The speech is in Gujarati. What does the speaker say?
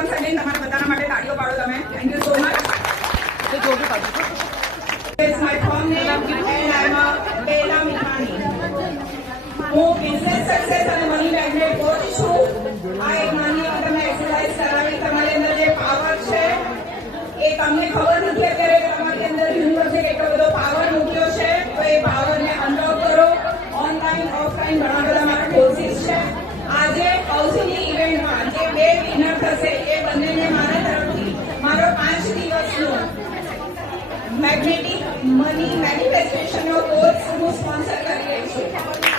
વન્સ અગેન તમારા બધાના માટે તાળીઓ પાડો તમે. Thank you so much. It's my firm name and I'm a Bela Mithani. હું બિઝનેસ સક્સેસ અને મની મેગ્નેટ કોચ છું. આ એક નાની તમને એક્સરસાઇઝ કરાવી. તમારી અંદર જે પાવર છે એ તમને ખબર નથી અત્યારે કે તમારી અંદર યુનિવર્સે કેટલો બધો પાવર મૂક્યો છે. તો એ પાવરને અનલોક કરો. ઓનલાઈન ઓફલાઈન ઘણા બધા મારા કોર્સિસ છે. આજે કૌશલ્ય ઇવેન્ટમાં જે 2 વિનર થશે એ બંનેને મારા તરફથી મારો 5 દિવસનો મેગ્નેટિક મની મેનિફેસ્ટેશનનો કોર્સ હું સ્પોન્સર કરી રહી છું.